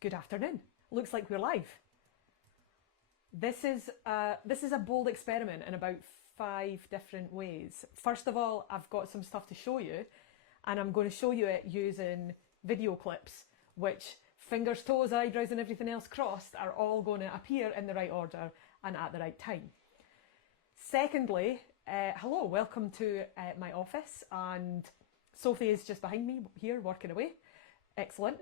Good afternoon. Looks like we're live. This is a bold experiment in about 5 different ways. First of all, I've got some stuff to show you, and I'm going to show you it using video clips, which fingers, toes, eyebrows, and everything else crossed are all going to appear in the right order and at the right time. Secondly, hello, welcome to my office, and Sophie is just behind me here working away. Excellent,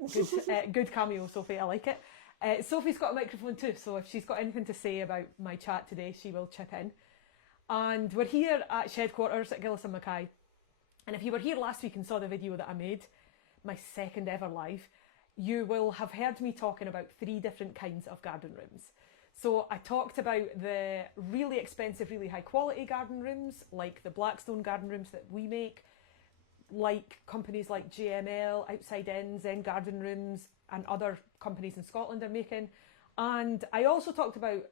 good cameo, Sophie, I like it. Sophie's got a microphone too, so if she's got anything to say about my chat today, she will chip in. And we're here at Shed Quarters at Gillies and Mackay. And if you were here last week and saw the video that I made, my second ever live, you will have heard me talking about 3 different kinds of garden rooms. So I talked about the really expensive, really high quality garden rooms, like the Blackstone garden rooms that we make, like companies like JML, Outside In, Zen Garden Rooms, and other companies in Scotland are making. And I also talked about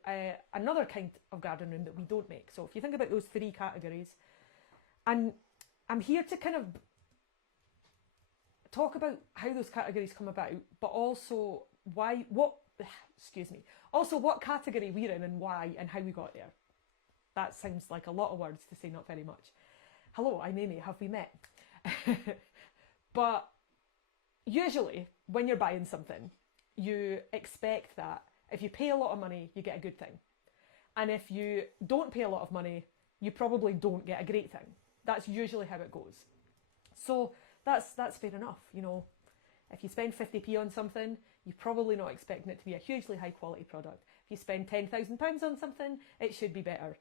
another kind of garden room that we don't make. So if you think about those 3 categories, and I'm here to kind of talk about how those categories come about, but also what category we're in and why and how we got there. That sounds like a lot of words to say not very much. Hello, I'm Amy, have we met? But usually when you're buying something, you expect that if you pay a lot of money, you get a good thing. And if you don't pay a lot of money, you probably don't get a great thing. That's usually how it goes. So that's fair enough, you know. If you spend 50p on something, you're probably not expecting it to be a hugely high quality product. If you spend £10,000 on something, it should be better.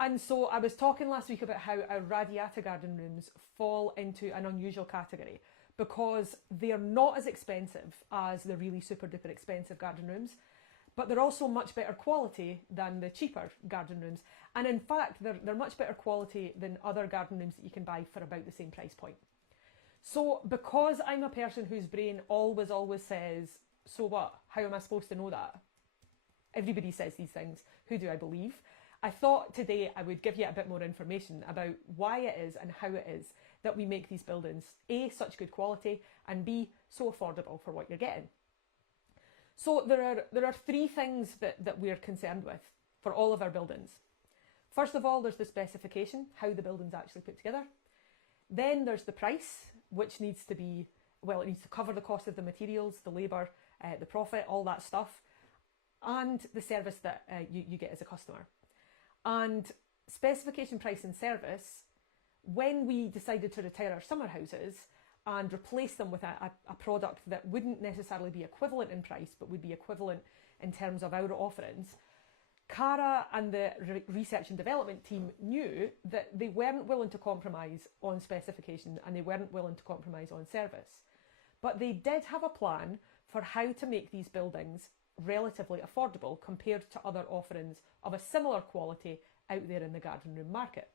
And so I was talking last week about how our Radiata Garden Rooms fall into an unusual category because they're not as expensive as the really super duper expensive garden rooms, but they're also much better quality than the cheaper garden rooms. And in fact, they're much better quality than other garden rooms that you can buy for about the same price point. So because I'm a person whose brain always says, so what? How am I supposed to know that? Everybody says these things. Who do I believe? I thought today I would give you a bit more information about why it is and how it is that we make these buildings, A, such good quality, and B, so affordable for what you're getting. So there are 3 things that we're concerned with for all of our buildings. First of all, there's the specification, how the building's actually put together. Then there's the price, which needs to be, well, it needs to cover the cost of the materials, the labour, the profit, all that stuff, and the service that you get as a customer. And specification, price and service, when we decided to retire our summer houses and replace them with a product that wouldn't necessarily be equivalent in price, but would be equivalent in terms of our offerings, Cara and the research and development team knew that they weren't willing to compromise on specification and they weren't willing to compromise on service. But they did have a plan for how to make these buildings relatively affordable compared to other offerings of a similar quality out there in the garden room market.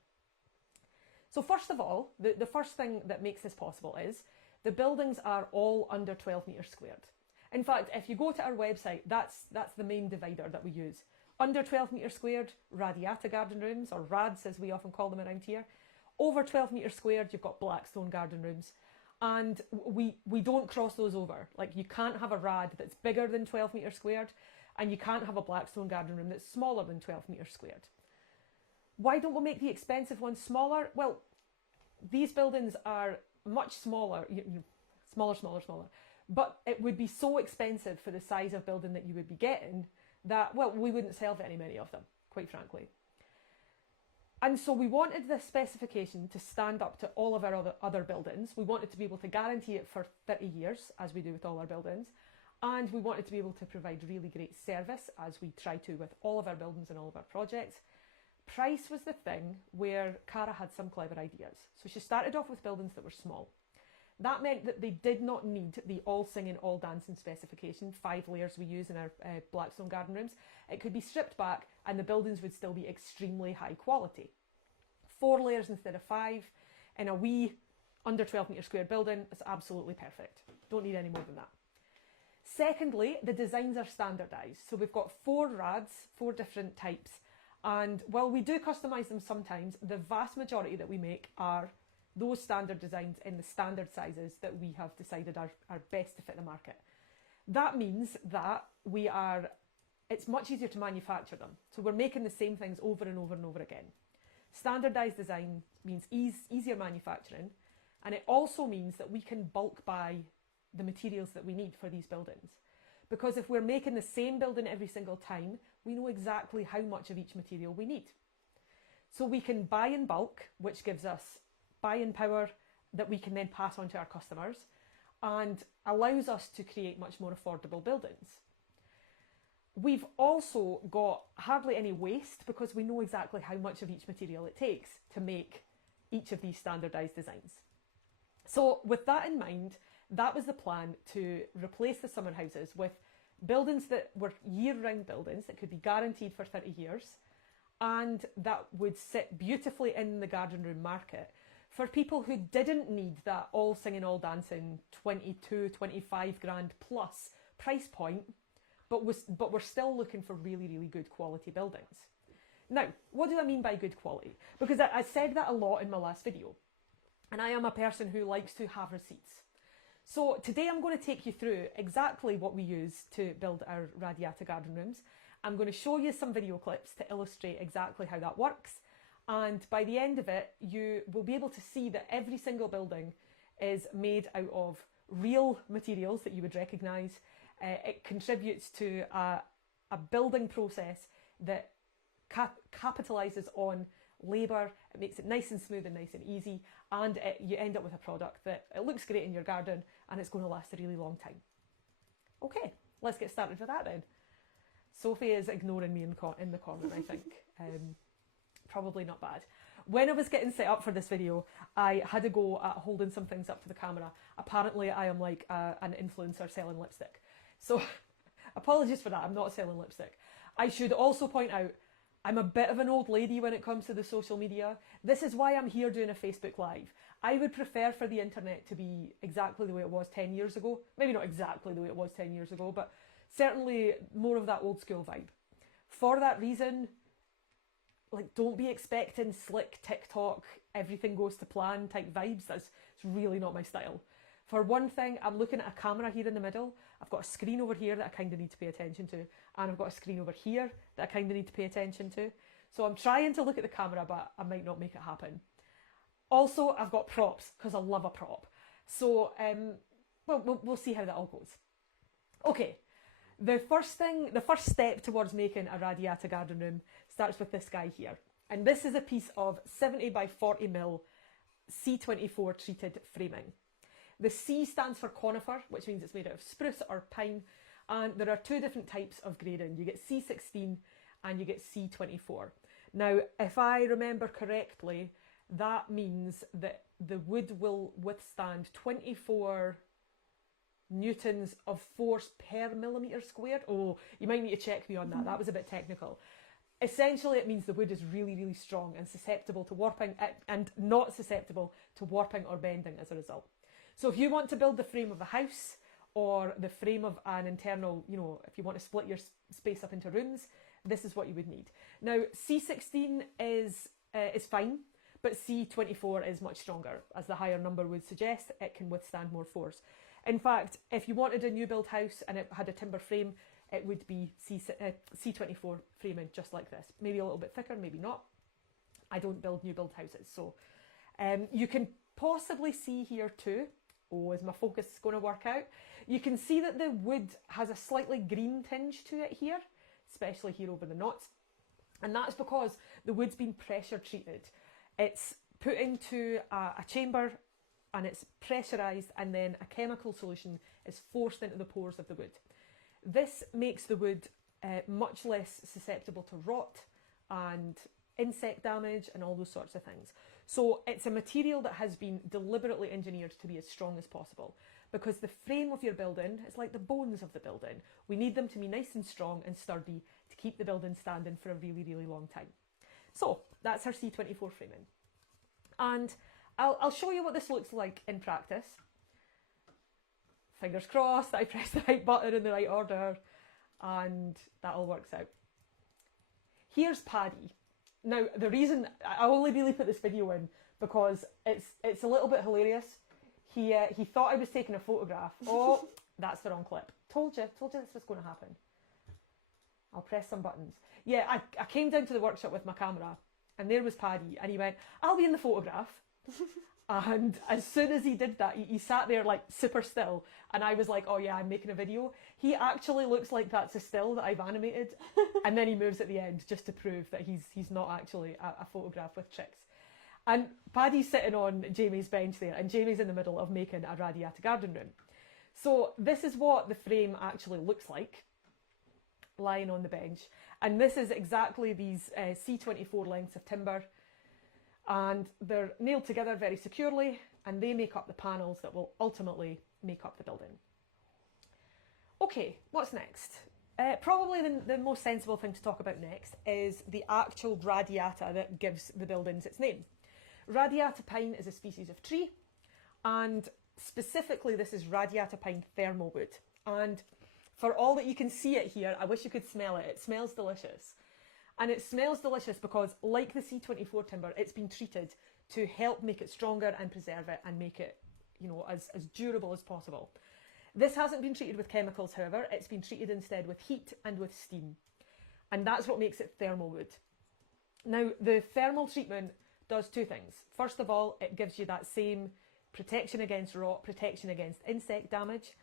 So first of all, the first thing that makes this possible is the buildings are all under 12 metres squared. In fact, if you go to our website, that's the main divider that we use. Under 12 metres squared, Radiata Garden Rooms, or RADs as we often call them around here. Over 12 metres squared, you've got Blackstone Garden Rooms. And we don't cross those over. Like, you can't have a RAD that's bigger than 12 metres squared, and you can't have a Blackstone garden room that's smaller than 12 metres squared. Why don't we make the expensive ones smaller? Well, these buildings are much smaller, smaller, but it would be so expensive for the size of building that you would be getting that, well, we wouldn't sell very many of them, quite frankly. And so we wanted this specification to stand up to all of our other buildings. We wanted to be able to guarantee it for 30 years, as we do with all our buildings. And we wanted to be able to provide really great service, as we try to with all of our buildings and all of our projects. Price was the thing where Cara had some clever ideas. So she started off with buildings that were small. That meant that they did not need the all singing, all dancing specification, 5 layers we use in our Blackstone garden rooms. It could be stripped back and the buildings would still be extremely high quality. 4 layers instead of 5 in a wee under 12 metre square building is absolutely perfect. Don't need any more than that. Secondly, the designs are standardised. So we've got 4 RADs, 4 different types. And while we do customise them sometimes, the vast majority that we make are those standard designs in the standard sizes that we have decided are best to fit the market. That means that it's much easier to manufacture them. So we're making the same things over and over and over again. Standardised design means easier manufacturing, and it also means that we can bulk buy the materials that we need for these buildings. Because if we're making the same building every single time, we know exactly how much of each material we need. So we can buy in bulk, which gives us buying power that we can then pass on to our customers and allows us to create much more affordable buildings. We've also got hardly any waste because we know exactly how much of each material it takes to make each of these standardised designs. So with that in mind, that was the plan, to replace the summer houses with buildings that were year-round buildings that could be guaranteed for 30 years and that would sit beautifully in the garden room market for people who didn't need that all singing, all dancing 22, 25 grand plus price point, but we're still looking for really, really good quality buildings. Now, what do I mean by good quality? Because I said that a lot in my last video, and I am a person who likes to have receipts. So today I'm going to take you through exactly what we use to build our Radiata Garden Rooms. I'm going to show you some video clips to illustrate exactly how that works. And by the end of it, you will be able to see that every single building is made out of real materials that you would recognise. It contributes to a building process that capitalises on labour. It makes it nice and smooth and nice and easy, and you end up with a product that it looks great in your garden and it's going to last a really long time. Okay, let's get started with that then. Sophie is ignoring me in the corner, I think. Probably not bad. When I was getting set up for this video, I had a go at holding some things up to the camera. Apparently I am like an influencer selling lipstick. So apologies for that, I'm not selling lipstick. I should also point out, I'm a bit of an old lady when it comes to the social media. This is why I'm here doing a Facebook Live. I would prefer for the internet to be exactly the way it was 10 years ago. Maybe not exactly the way it was 10 years ago, but certainly more of that old school vibe. For that reason, like, don't be expecting slick TikTok, everything goes to plan type vibes. It's really not my style. For one thing, I'm looking at a camera here in the middle. I've got a screen over here that I kind of need to pay attention to. And I've got a screen over here that I kind of need to pay attention to. So I'm trying to look at the camera, but I might not make it happen. Also, I've got props, because I love a prop. So, well, we'll see how that all goes. Okay, the first step towards making a Radiata garden room starts with this guy here. And this is a piece of 70 by 40 mil C24 treated framing. The C stands for conifer, which means it's made out of spruce or pine, and there are two different types of grading. You get C16 and you get C24. Now, if I remember correctly, that means that the wood will withstand 24 newtons of force per millimetre squared. Oh, you might need to check me on that. That was a bit technical. Essentially, it means the wood is really, really strong and susceptible to warping, and not susceptible to warping or bending as a result. So if you want to build the frame of a house or the frame of an internal, if you want to split your space up into rooms, this is what you would need. Now, C16 is fine, but C24 is much stronger. As the higher number would suggest, it can withstand more force. In fact, if you wanted a new build house and it had a timber frame, it would be C24 framing, just like this. Maybe a little bit thicker, maybe not. I don't build new build houses, so you can possibly see here too. Oh, is my focus going to work out? You can see that the wood has a slightly green tinge to it here, especially here over the knots. And that's because the wood's been pressure treated. It's put into a chamber and it's pressurised, and then a chemical solution is forced into the pores of the wood. This makes the wood much less susceptible to rot and insect damage and all those sorts of things. So it's a material that has been deliberately engineered to be as strong as possible, because the frame of your building is like the bones of the building. We need them to be nice and strong and sturdy to keep the building standing for a really, really long time. So that's our C24 framing. And I'll show you what this looks like in practice. Fingers crossed that I press the right button in the right order and that all works out. Here's Paddy. Now, the reason I only really put this video in because it's a little bit hilarious. He thought I was taking a photograph. Oh, That's the wrong clip. Told you this was going to happen. I'll press some buttons. Yeah, I came down to the workshop with my camera and there was Paddy and he went, I'll be in the photograph. And as soon as he did that, he sat there like super still and I was like, oh yeah, I'm making a video. He actually looks like that's a still that I've animated and then he moves at the end just to prove that he's not actually a photograph with tricks. And Paddy's sitting on Jamie's bench there and Jamie's in the middle of making a Radiata Garden Room. So this is what the frame actually looks like, lying on the bench. And this is exactly these C24 lengths of timber. And they're nailed together very securely and they make up the panels that will ultimately make up the building. Okay, what's next? Probably the most sensible thing to talk about next is the actual radiata that gives the buildings its name. Radiata pine is a species of tree, and specifically this is Radiata pine ThermoWood. And for all that you can see it here, I wish you could smell it. It smells delicious. And it smells delicious because, like the C24 timber, it's been treated to help make it stronger and preserve it and make it, you know, as durable as possible. This hasn't been treated with chemicals, however. It's been treated instead with heat and with steam. And that's what makes it ThermoWood. Now, the thermal treatment does two things. First of all, it gives you that same protection against rot, protection against insect damage,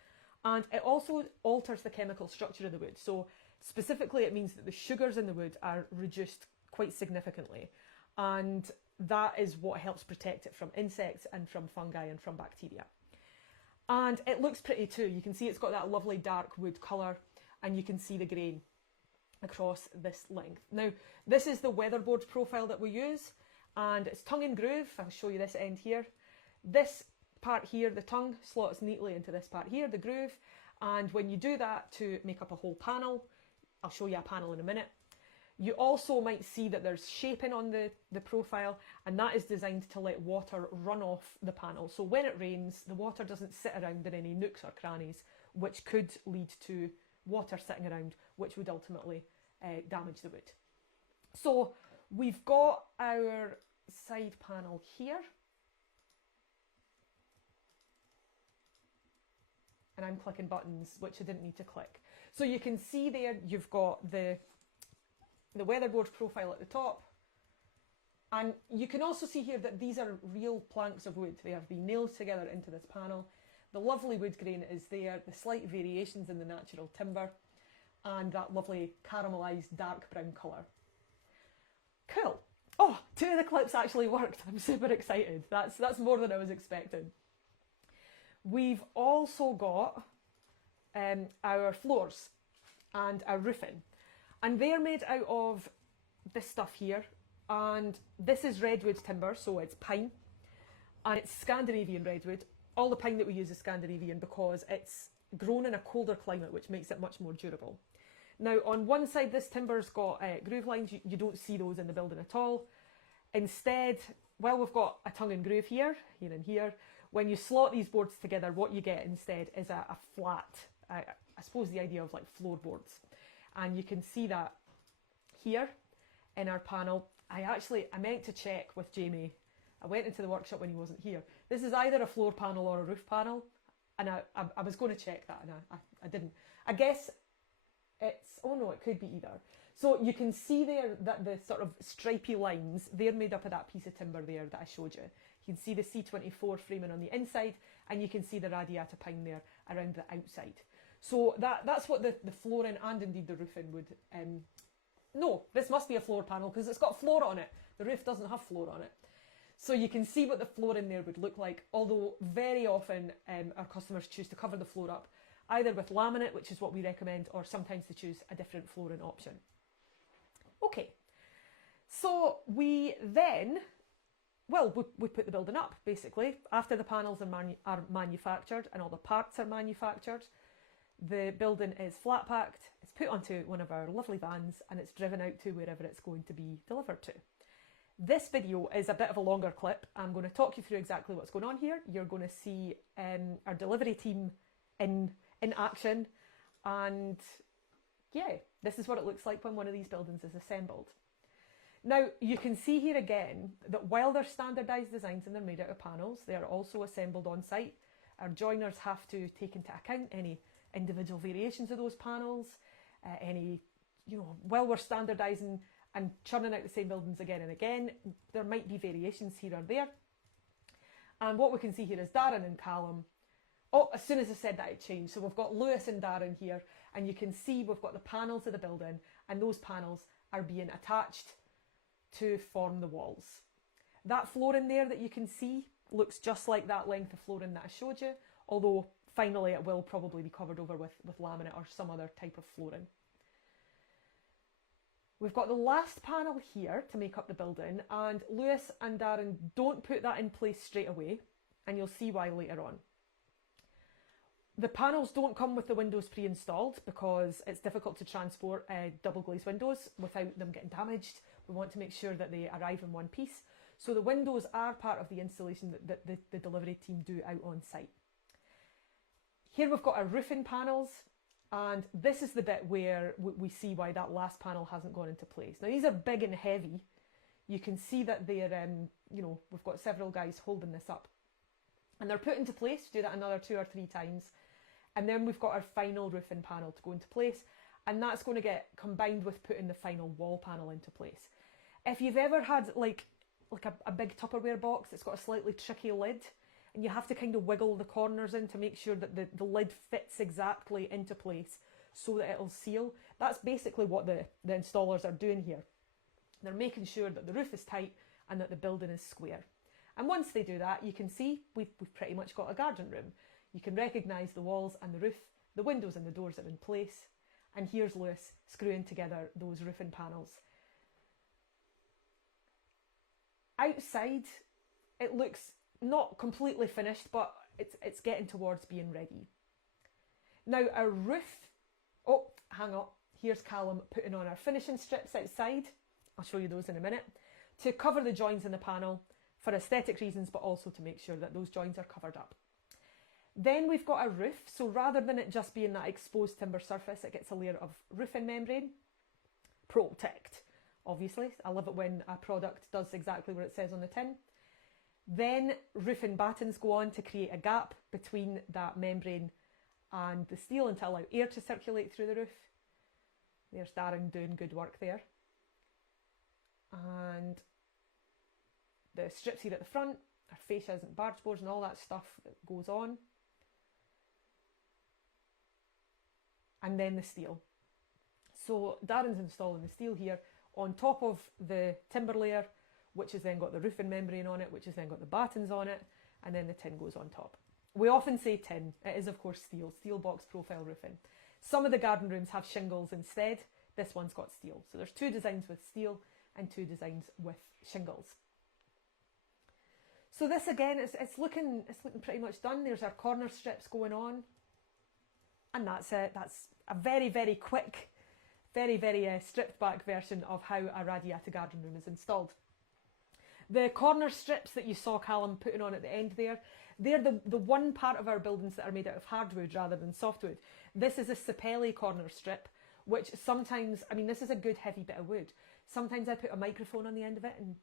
and it also alters the chemical structure of the wood. So specifically, it means that the sugars in the wood are reduced quite significantly, and that is what helps protect it from insects and from fungi and from bacteria. And it looks pretty too. You can see it's got that lovely dark wood colour, and you can see the grain across this length. Now, this is the Weatherboard profile that we use, and it's tongue and groove. I'll show you this end here. This part here, the tongue, slots neatly into this part here, the groove, and when you do that to make up a whole panel, I'll show you a panel in a minute, you also might see that there's shaping on the profile, and that is designed to let water run off the panel. So when it rains, the water doesn't sit around in any nooks or crannies, which could lead to water sitting around, which would ultimately damage the wood. So we've got our side panel here. And I'm clicking buttons, which I didn't need to click. So you can see there, you've got the Weatherboard profile at the top. And you can also see here that these are real planks of wood. They have been nailed together into this panel. The lovely wood grain is there, the slight variations in the natural timber, and that lovely caramelised dark brown colour. Cool. Oh, two of the clips actually worked. I'm super excited. That's more than I was expecting. We've also got our floors and our roofing, and they're made out of this stuff here, and this is redwood timber, so it's pine, and it's Scandinavian redwood. All the pine that we use is Scandinavian because it's grown in a colder climate, which makes it much more durable. Now, on one side, this timber's got groove lines. You don't see those in the building at all. Instead, well, we've got a tongue and groove here and here. When you slot these boards together, what you get instead is a flat, I suppose the idea of like floorboards. And you can see that here in our panel. I meant to check with Jamie. I went into the workshop when he wasn't here. This is either a floor panel or a roof panel. And I was going to check that and I didn't. I guess it's, oh no, it could be either. So you can see there that the sort of stripy lines, they're made up of that piece of timber there that I showed you. You can see the C24 framing on the inside, and you can see the Radiata pine there around the outside. So that's what the flooring and indeed the roofing would... no, this must be a floor panel because it's got floor on it. The roof doesn't have floor on it. So you can see what the flooring there would look like, although very often our customers choose to cover the floor up, either with laminate, which is what we recommend, or sometimes they choose a different flooring option. Okay, so we then... Well, we put the building up, basically. After the panels are manufactured and all the parts are manufactured, the building is flat packed, it's put onto one of our lovely vans, and it's driven out to wherever it's going to be delivered to. This video is a bit of a longer clip. I'm going to talk you through exactly what's going on here. You're going to see our delivery team in action, and yeah, this is what it looks like when one of these buildings is assembled. Now, you can see here again that while they're standardised designs and they're made out of panels, they are also assembled on site Our joiners have to take into account any individual variations of those panels, while we're standardising and churning out the same buildings again and again, there might be variations here or there. And what we can see here is Darren and Callum. Oh, as soon as I said that, it changed. So we've got Lewis and Darren here, and you can see we've got the panels of the building, and those panels are being attached to form the walls. That flooring there that you can see looks just like that length of flooring that I showed you, although finally it will probably be covered over with laminate or some other type of flooring. We've got the last panel here to make up the building, and Lewis and Darren don't put that in place straight away, and you'll see why later on. The panels don't come with the windows pre-installed because it's difficult to transport double glazed windows without them getting damaged. We want to make sure that they arrive in one piece. So the windows are part of the installation that the delivery team do out on site. Here we've got our roofing panels, and this is the bit where we see why that last panel hasn't gone into place. Now these are big and heavy. You can see that they're, we've got several guys holding this up. And they're put into place, do that another 2 or 3 times. And then we've got our final roofing panel to go into place, and that's going to get combined with putting the final wall panel into place. If you've ever had like a big Tupperware box that's got a slightly tricky lid, and you have to kind of wiggle the corners in to make sure that the lid fits exactly into place so that it'll seal, that's basically what the installers are doing here. They're making sure that the roof is tight and that the building is square. And once they do that, you can see we've pretty much got a garden room. You can recognise the walls and the roof, the windows and the doors are in place. And here's Lewis screwing together those roofing panels. Outside, it looks not completely finished, but it's getting towards being ready. Now our roof, oh, hang on, here's Callum putting on our finishing strips outside. I'll show you those in a minute. To cover the joins in the panel for aesthetic reasons, but also to make sure that those joins are covered up. Then we've got a roof, so rather than it just being that exposed timber surface, it gets a layer of roofing membrane. Protect, obviously. I love it when a product does exactly what it says on the tin. Then roofing battens go on to create a gap between that membrane and the steel and to allow air to circulate through the roof. There's Darren doing good work there. And the strips here at the front are fascias and barge boards and all that stuff that goes on. And then the steel. So Darren's installing the steel here on top of the timber layer, which has then got the roofing membrane on it, which has then got the battens on it, and then the tin goes on top. We often say tin, it is of course steel box profile roofing. Some of the garden rooms have shingles instead, this one's got steel. So there's 2 designs with steel and 2 designs with shingles. So this again, it's looking pretty much done. There's our corner strips going on. And that's it. That's a very, very quick, very, very stripped back version of how a Radiata garden room is installed. The corner strips that you saw Callum putting on at the end there, they're the one part of our buildings that are made out of hardwood rather than softwood. This is a Sapele corner strip, which sometimes, I mean, this is a good heavy bit of wood. Sometimes I put a microphone on the end of it and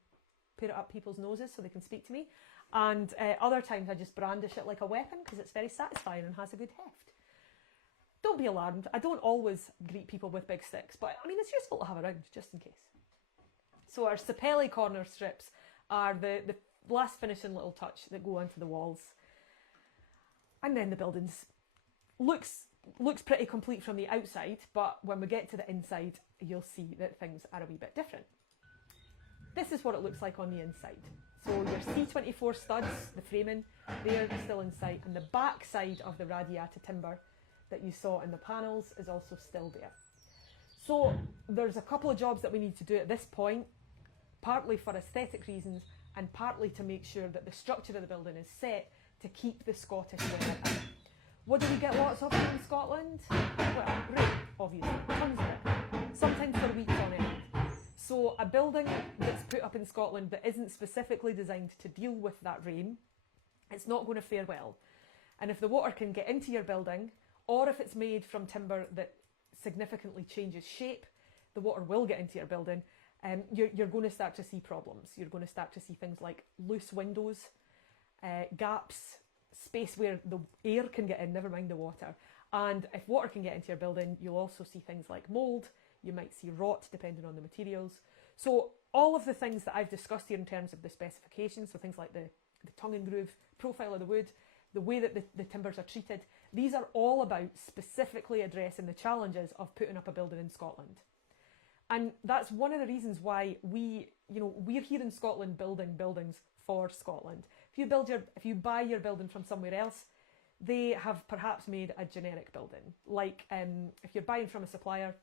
put it up people's noses so they can speak to me. And other times I just brandish it like a weapon because it's very satisfying and has a good heft. Don't be alarmed. I don't always greet people with big sticks, but I mean, it's useful to have around just in case. So our Sapele corner strips are the last finishing little touch that go onto the walls. And then the buildings looks pretty complete from the outside, but when we get to the inside, you'll see that things are a wee bit different. This is what it looks like on the inside. So your C24 studs, the framing, they're still in sight, and the back side of the Radiata timber that you saw in the panels is also still there. So there's a couple of jobs that we need to do at this point, partly for aesthetic reasons and partly to make sure that the structure of the building is set to keep the Scottish weather out. What do we get lots of here in Scotland? Well, rain, obviously, tons of it, sometimes for weeks on end. So a building that's put up in Scotland that isn't specifically designed to deal with that rain, it's not going to fare well. And if the water can get into your building, or if it's made from timber that significantly changes shape, the water will get into your building, and you're going to start to see problems. You're going to start to see things like loose windows, gaps, space where the air can get in, never mind the water. And if water can get into your building, you'll also see things like mould, you might see rot depending on the materials. So all of the things that I've discussed here in terms of the specifications, so things like the tongue and groove profile of the wood, the way that the timbers are treated, these are all about specifically addressing the challenges of putting up a building in Scotland. And that's one of the reasons why we're here in Scotland building buildings for Scotland. If you buy your building from somewhere else, they have perhaps made a generic building. Like if you're buying from a supplier,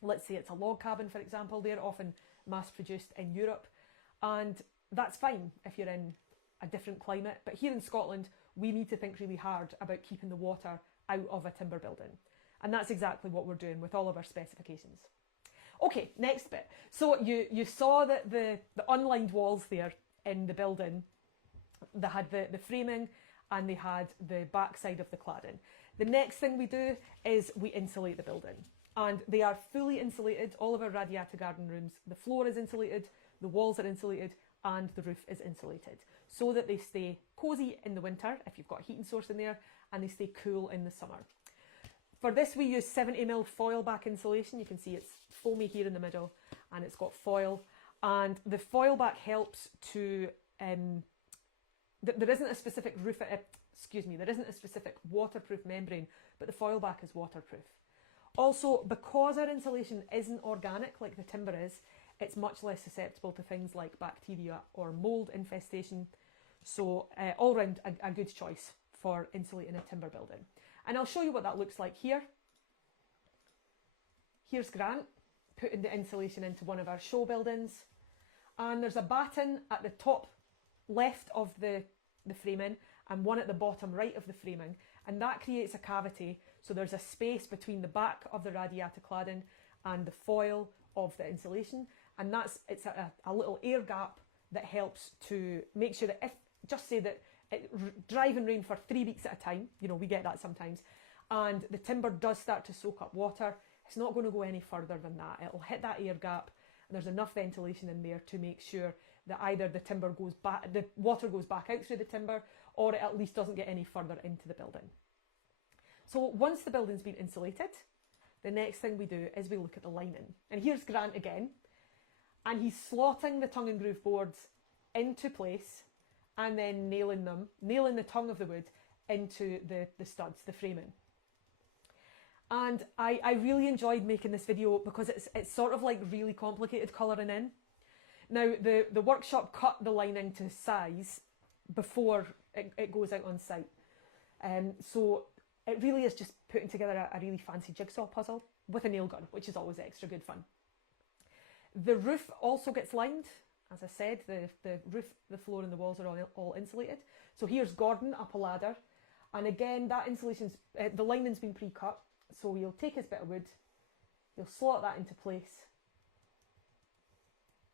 let's say it's a log cabin, for example, they're often mass produced in Europe, and that's fine if you're in a different climate. But here in Scotland, we need to think really hard about keeping the water out of a timber building. And that's exactly what we're doing with all of our specifications. Okay, next bit. So you saw that the unlined walls there in the building, they had the framing and they had the back side of the cladding. The next thing we do is we insulate the building. And they are fully insulated, all of our Radiata Garden Rooms. The floor is insulated, the walls are insulated, and the roof is insulated, so that they stay cosy in the winter, if you've got a heating source in there, and they stay cool in the summer. For this we use 70mm foil back insulation. You can see it's foamy here in the middle, and it's got foil. And the foil back helps to, there isn't a specific there isn't a specific waterproof membrane, but the foil back is waterproof. Also, because our insulation isn't organic like the timber is, it's much less susceptible to things like bacteria or mould infestation. So all round a good choice for insulating a timber building. And I'll show you what that looks like here. Here's Grant putting the insulation into one of our show buildings. And there's a batten at the top left of the framing and one at the bottom right of the framing. And that creates a cavity, so there's a space between the back of the radiata cladding and the foil of the insulation, and it's a little air gap that helps to make sure that just say that driving rain for 3 weeks at a time, we get that sometimes, and the timber does start to soak up water, it's not going to go any further than that. It'll hit that air gap, and there's enough ventilation in there to make sure that either the water goes back out through the timber, or it at least doesn't get any further into the building. So once the building's been insulated, the next thing we do is we look at the lining. And here's Grant again, and he's slotting the tongue and groove boards into place and then nailing the tongue of the wood into the studs, the framing. And I really enjoyed making this video because it's sort of like really complicated colouring in. Now the workshop cut the lining to size before it goes out on site. So it really is just putting together a really fancy jigsaw puzzle with a nail gun, which is always extra good fun. The roof also gets lined. As I said, the roof, the floor and the walls are all insulated. So here's Gordon up a ladder. And again, that the lining's been pre-cut. So he'll take his bit of wood, he'll slot that into place.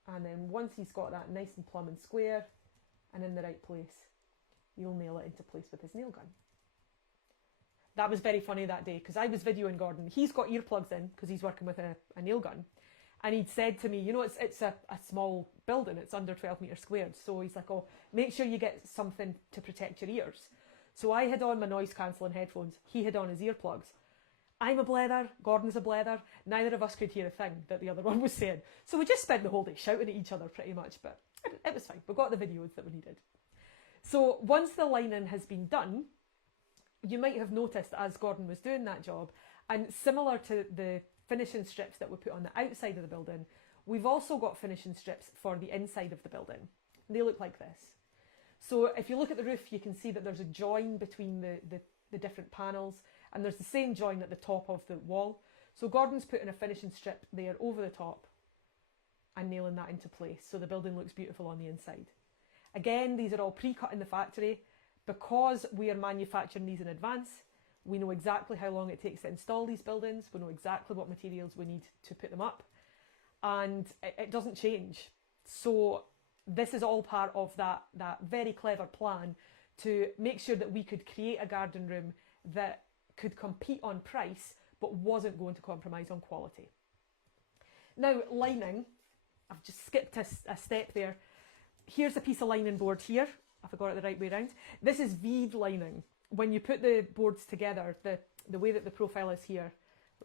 And then once he's got that nice and plumb and square and in the right place, he'll nail it into place with his nail gun. That was very funny that day because I was videoing Gordon. He's got earplugs in because he's working with a nail gun. And he'd said to me, it's a small building, it's under 12 metres squared. So he's like, oh, make sure you get something to protect your ears. So I had on my noise cancelling headphones. He had on his earplugs. I'm a blether, Gordon's a blether. Neither of us could hear a thing that the other one was saying. So we just spent the whole day shouting at each other pretty much, but it was fine. We got the videos that we needed. So once the lining has been done, you might have noticed as Gordon was doing that job, and similar to the finishing strips that we put on the outside of the building, we've also got finishing strips for the inside of the building. They look like this. So if you look at the roof, you can see that there's a join between the different panels, and there's the same join at the top of the wall. So Gordon's putting a finishing strip there over the top and nailing that into place so the building looks beautiful on the inside. Again, these are all pre-cut in the factory. Because we are manufacturing these in advance, we know exactly how long it takes to install these buildings, we know exactly what materials we need to put them up, and it doesn't change. So this is all part of that very clever plan to make sure that we could create a garden room that could compete on price but wasn't going to compromise on quality. Now, lining, I've just skipped a step there. Here's a piece of lining board here, if I got it the right way around. This is V lining. When you put the boards together, the way that the profile is here,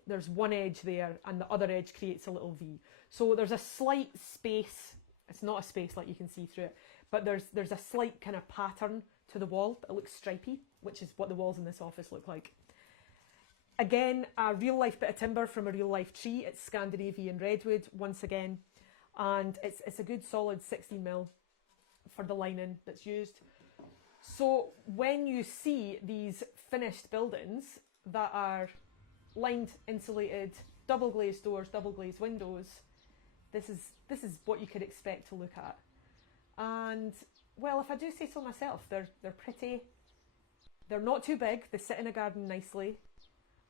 there's one edge there and the other edge creates a little V. So there's a slight space. It's not a space like you can see through it, but there's a slight kind of pattern to the wall. It looks stripy, which is what the walls in this office look like. Again, a real life bit of timber from a real life tree. It's Scandinavian Redwood once again, and it's a good solid 16mm for the lining that's used. So when you see these finished buildings that are lined, insulated, double glazed doors, double glazed windows, this is what you could expect to look at. And well, if I do say so myself, they're pretty. They're not too big. They sit in a garden nicely,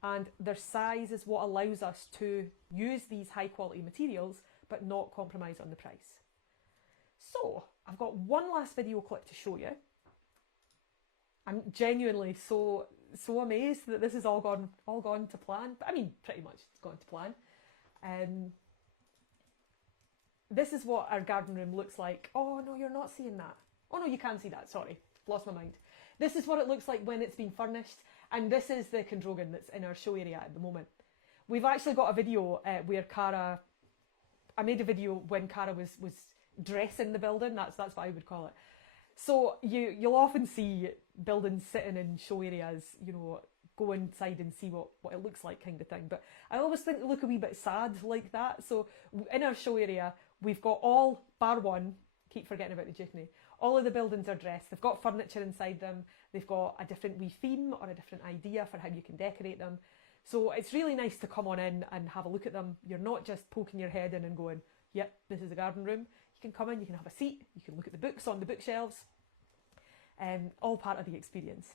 and their size is what allows us to use these high quality materials but not compromise on the price. So I've got one last video clip to show you. I'm genuinely so amazed that this has all gone to plan. But I mean, pretty much it's gone to plan. This is what our garden room looks like. Oh no, you're not seeing that. Oh no, you can see that, sorry, lost my mind. This is what it looks like when it's been furnished, and this is the Condrogan that's in our show area at the moment. We've actually got a video where I made a video when Cara was dressing the building, that's what I would call it. So you'll often see buildings sitting in show areas, you know, go inside and see what it looks like kind of thing. But I always think they look a wee bit sad like that. So in our show area, we've got all, bar one, keep forgetting about the jitney, all of the buildings are dressed. They've got furniture inside them. They've got a different wee theme or a different idea for how you can decorate them. So it's really nice to come on in and have a look at them. You're not just poking your head in and going, yep, this is a garden room. You can come in, you can have a seat, you can look at the books on the bookshelves. All part of the experience.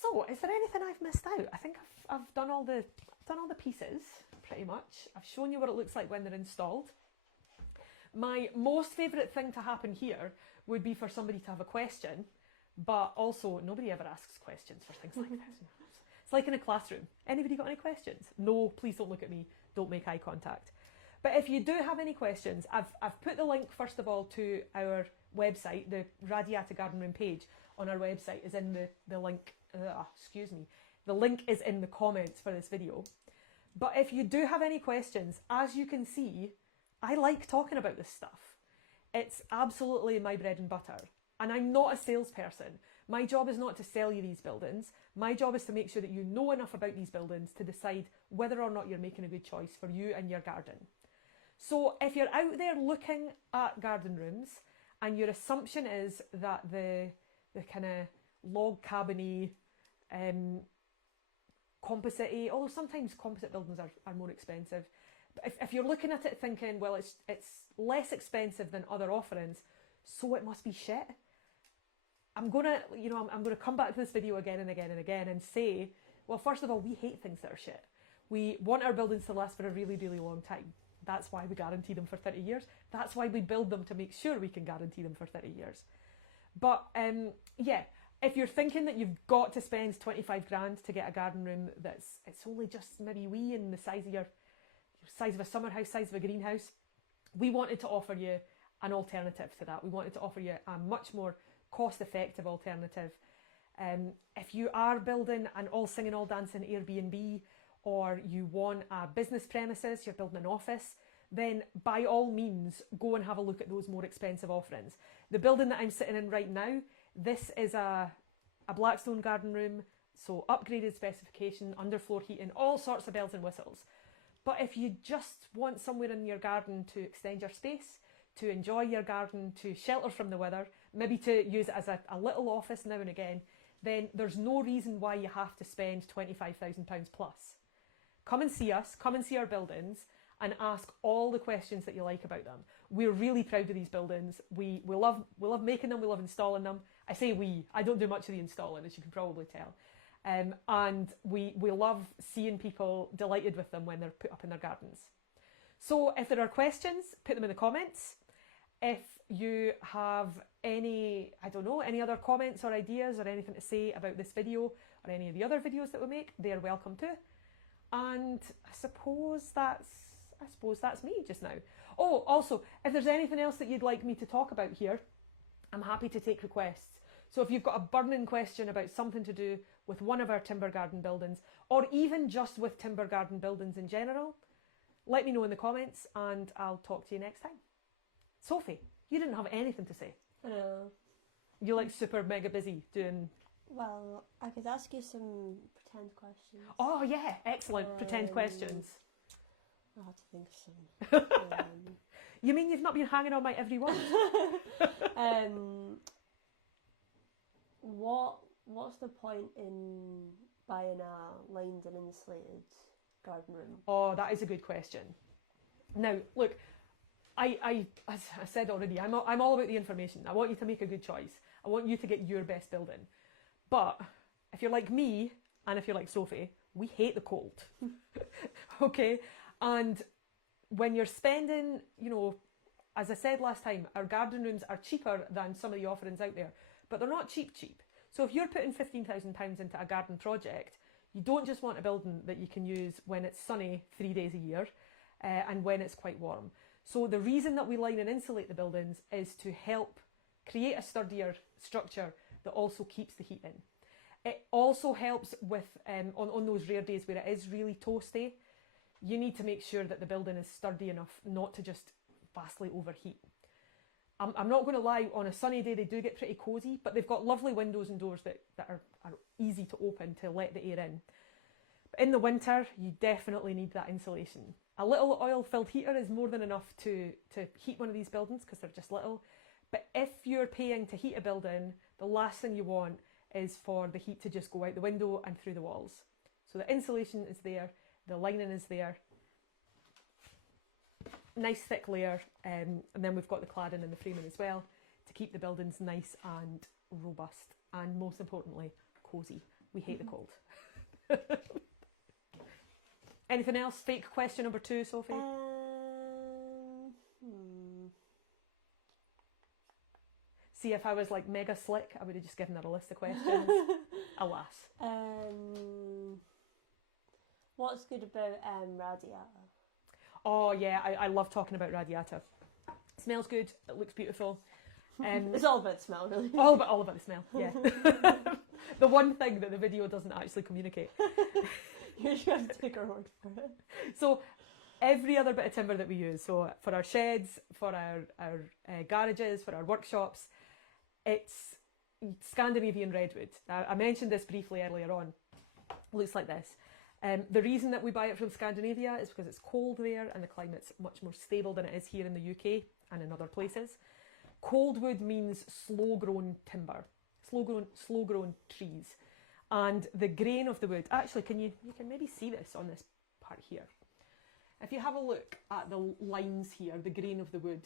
So, is there anything I've missed out? I think I've done all the pieces pretty much. I've shown you what it looks like when they're installed. My most favourite thing to happen here would be for somebody to have a question, but also nobody ever asks questions for things like this. It's like in a classroom. Anybody got any questions? No, please don't look at me. Don't make eye contact. But if you do have any questions, I've put the link first of all to our website. The Radiata Garden Room page on our website is in the link. Excuse me. The link is in the comments for this video. But if you do have any questions, as you can see, I like talking about this stuff. It's absolutely my bread and butter. And I'm not a salesperson. My job is not to sell you these buildings. My job is to make sure that you know enough about these buildings to decide whether or not you're making a good choice for you and your garden. So if you're out there looking at garden rooms and your assumption is that the kind of log cabin-y, composite-y, although sometimes composite buildings are more expensive, but if you're looking at it thinking, well, it's less expensive than other offerings, so it must be shit. I'm gonna come back to this video again and again and again and say, well, first of all, we hate things that are shit. We want our buildings to last for a really, really long time. That's why we guarantee them for 30 years. That's why we build them, to make sure we can guarantee them for 30 years. But yeah, if you're thinking that you've got to spend 25 grand to get a garden room it's only just maybe wee in the size of your size of a summer house, size of a greenhouse, we wanted to offer you an alternative to that. We wanted to offer you a much more cost-effective alternative. If you are building an all singing, all dancing Airbnb, or you want a business premises, you're building an office, then by all means go and have a look at those more expensive offerings. The building that I'm sitting in right now, this is a Blackstone garden room, so upgraded specification, underfloor heating, all sorts of bells and whistles. But if you just want somewhere in your garden to extend your space, to enjoy your garden, to shelter from the weather, maybe to use it as a little office now and again, then there's no reason why you have to spend £25,000 plus. Come and see us, come and see our buildings, and ask all the questions that you like about them. We're really proud of these buildings. We love making them, we love installing them. I say we, I don't do much of the installing, as you can probably tell. And we love seeing people delighted with them when they're put up in their gardens. So if there are questions, put them in the comments. If you have any other comments or ideas or anything to say about this video or any of the other videos that we make, they're welcome too. And I suppose that's me just now. Oh, also, if there's anything else that you'd like me to talk about here, I'm happy to take requests. So if you've got a burning question about something to do with one of our timber garden buildings, or even just with timber garden buildings in general, let me know in the comments and I'll talk to you next time. Sophie, you didn't have anything to say. I know. You're like super mega busy doing... Well, I could ask you some pretend questions. Oh yeah, excellent. Pretend questions. I'll have to think of some. You mean you've not been hanging on my every one? What's the point in buying a lined and insulated garden room? Oh, that is a good question. Now, look, as I said already, I'm all about the information. I want you to make a good choice. I want you to get your best building. But if you're like me, and if you're like Sophie, we hate the cold. Okay? And when you're spending, you know, as I said last time, our garden rooms are cheaper than some of the offerings out there, but they're not cheap. So if you're putting £15,000 into a garden project, you don't just want a building that you can use when it's sunny 3 days a year and when it's quite warm. So the reason that we line and insulate the buildings is to help create a sturdier structure that also keeps the heat in. It also helps with, on those rare days where it is really toasty, you need to make sure that the building is sturdy enough not to just vastly overheat. I'm not going to lie, on a sunny day they do get pretty cosy, but they've got lovely windows and doors that are easy to open to let the air in. But in the winter, you definitely need that insulation. A little oil-filled heater is more than enough to heat one of these buildings because they're just little. But if you're paying to heat a building, the last thing you want is for the heat to just go out the window and through the walls. So the insulation is there, the lining is there, nice thick layer, and then we've got the cladding and the framing as well to keep the buildings nice and robust, and most importantly, cosy. We hate the cold. Anything else? Fake question number 2, Sophie? See, if I was like mega slick, I would have just given her a list of questions. Alas. What's good about Radiata? Oh yeah, I love talking about Radiata. It smells good, it looks beautiful. It's all about smell, really. All about the smell, yeah. The one thing that the video doesn't actually communicate. You just have to take our word for it. So every other bit of timber that we use, so for our sheds, for our garages, for our workshops, it's Scandinavian redwood. I mentioned this briefly earlier on. It looks like this. The reason that we buy it from Scandinavia is because it's cold there and the climate's much more stable than it is here in the UK and in other places. Cold wood means slow-grown timber, slow-grown trees. And the grain of the wood, actually you can maybe see this on this part here. If you have a look at the lines here, the grain of the wood,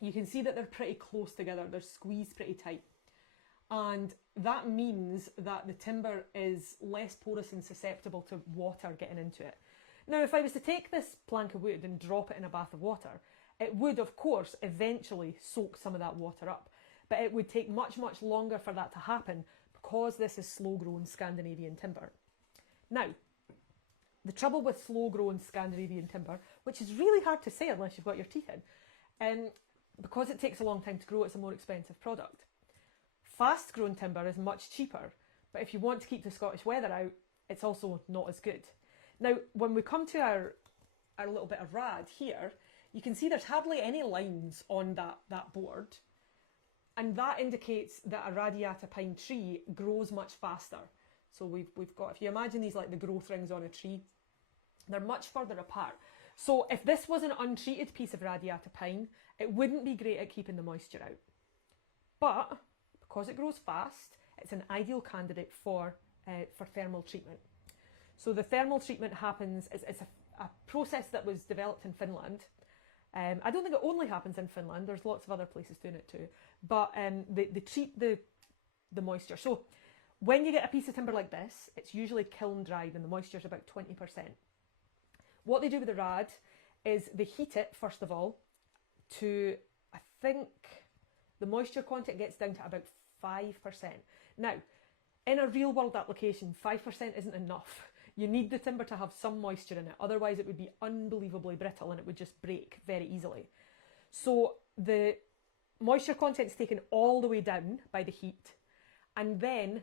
you can see that they're pretty close together, they're squeezed pretty tight. And that means that the timber is less porous and susceptible to water getting into it. Now, if I was to take this plank of wood and drop it in a bath of water, it would, of course, eventually soak some of that water up. But it would take much, much longer for that to happen because this is slow-grown Scandinavian timber. Now, the trouble with slow-grown Scandinavian timber, which is really hard to say unless you've got your teeth in, because it takes a long time to grow, it's a more expensive product. Fast-grown timber is much cheaper, but if you want to keep the Scottish weather out, it's also not as good. Now, when we come to our little bit of rad here, you can see there's hardly any lines on that board, and that indicates that a Radiata pine tree grows much faster. So we've got, if you imagine these like the growth rings on a tree, they're much further apart. So if this was an untreated piece of Radiata pine, it wouldn't be great at keeping the moisture out. But because it grows fast, it's an ideal candidate for thermal treatment. So the thermal treatment happens, it's a process that was developed in Finland. I don't think it only happens in Finland, there's lots of other places doing it too. But they treat the moisture. So when you get a piece of timber like this, it's usually kiln dried and the moisture is about 20%. What they do with the rad is they heat it, first of all, to, I think, the moisture content gets down to about 5%. Now, in a real world application, 5% isn't enough. You need the timber to have some moisture in it, otherwise it would be unbelievably brittle and it would just break very easily. So the moisture content's taken all the way down by the heat, and then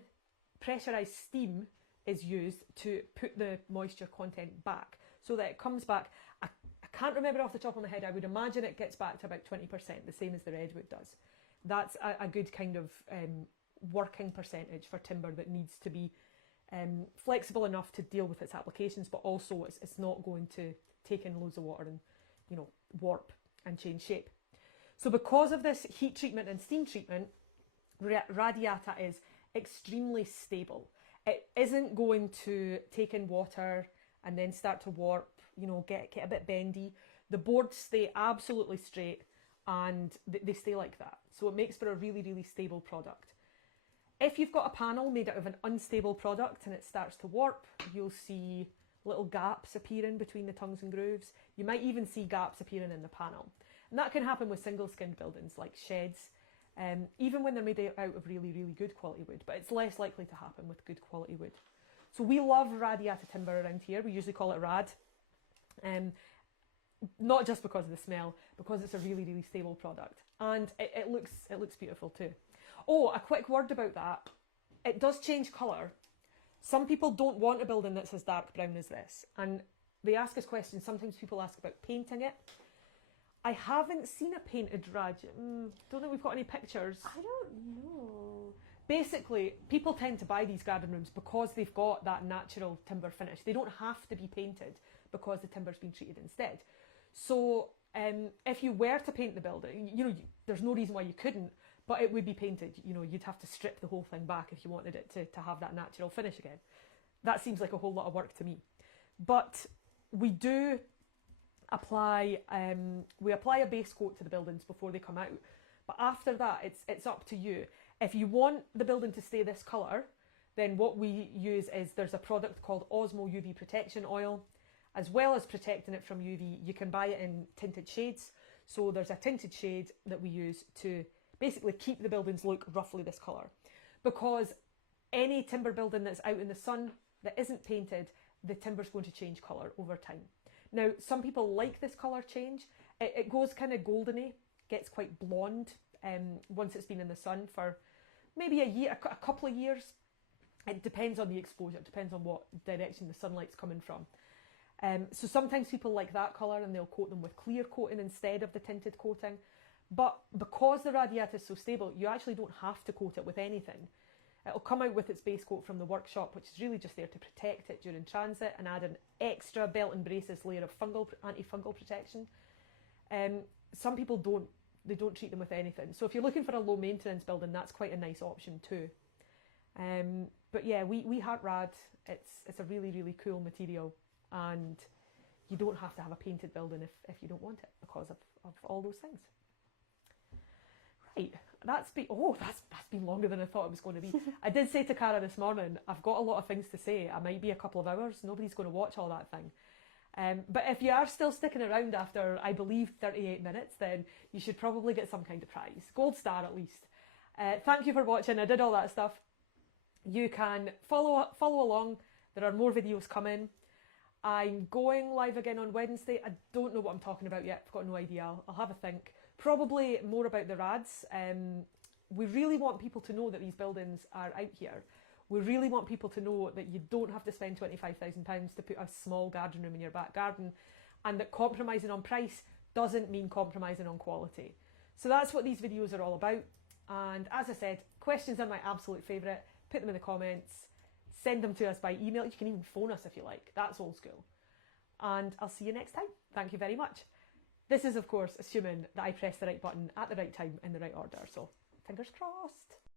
pressurised steam is used to put the moisture content back so that it comes back. I can't remember off the top of my head. I would imagine it gets back to about 20%, the same as the Redwood does. That's a good kind of working percentage for timber that needs to be flexible enough to deal with its applications, but also it's not going to take in loads of water and, you know, warp and change shape. So because of this heat treatment and steam treatment, Radiata is extremely stable. It isn't going to take in water and then start to warp, you know, get a bit bendy. The boards stay absolutely straight and they stay like that. So it makes for a really, really stable product. If you've got a panel made out of an unstable product and it starts to warp, you'll see little gaps appearing between the tongues and grooves. You might even see gaps appearing in the panel. And that can happen with single-skinned buildings like sheds, even when they're made out of really, really good quality wood, but it's less likely to happen with good quality wood. So we love Radiata timber around here. We usually call it Rad. Not just because of the smell, because it's a really, really stable product. And it looks beautiful too. Oh, a quick word about that. It does change colour. Some people don't want a building that's as dark brown as this. And they ask us questions. Sometimes people ask about painting it. I haven't seen a painted Rad. Don't think we've got any pictures. I don't know. Basically, people tend to buy these garden rooms because they've got that natural timber finish. They don't have to be painted because the timber's been treated instead. So if you were to paint the building, you know, there's no reason why you couldn't, but it would be painted. You know, you'd have to strip the whole thing back if you wanted it to have that natural finish again. That seems like a whole lot of work to me. But we do apply a base coat to the buildings before they come out. But after that, it's up to you. If you want the building to stay this colour, then what we use is there's a product called Osmo UV Protection Oil. As well as protecting it from UV, you can buy it in tinted shades. So there's a tinted shade that we use to basically keep the buildings look roughly this colour. Because any timber building that's out in the sun that isn't painted, the timber's going to change colour over time. Now, some people like this colour change. It goes kind of goldeny, gets quite blonde once it's been in the sun for maybe a year, a couple of years. It depends on the exposure, it depends on what direction the sunlight's coming from. So sometimes people like that colour and they'll coat them with clear coating instead of the tinted coating. But because the Radiata is so stable, you actually don't have to coat it with anything. It'll come out with its base coat from the workshop, which is really just there to protect it during transit and add an extra belt and braces layer of anti-fungal protection. Some people don't treat them with anything. So if you're looking for a low maintenance building, that's quite a nice option too. But yeah, we heart Rad. It's a really, really cool material. And you don't have to have a painted building if you don't want it because of all those things. Right, that's been longer than I thought it was going to be. I did say to Cara this morning, I've got a lot of things to say. I might be a couple of hours. Nobody's going to watch all that thing. But if you are still sticking around after, I believe, 38 minutes, then you should probably get some kind of prize. Gold star at least. Thank you for watching. I did all that stuff. You can follow along. There are more videos coming. I'm going live again on Wednesday. I don't know what I'm talking about yet. I've got no idea. I'll have a think. Probably more about the Rads. We really want people to know that these buildings are out here. We really want people to know that you don't have to spend £25,000 to put a small garden room in your back garden, and that compromising on price doesn't mean compromising on quality. So that's what these videos are all about. And as I said, questions are my absolute favourite. Put them in the comments. Send them to us by email. You can even phone us if you like. That's old school. And I'll see you next time. Thank you very much. This is, of course, assuming that I press the right button at the right time in the right order. So, fingers crossed.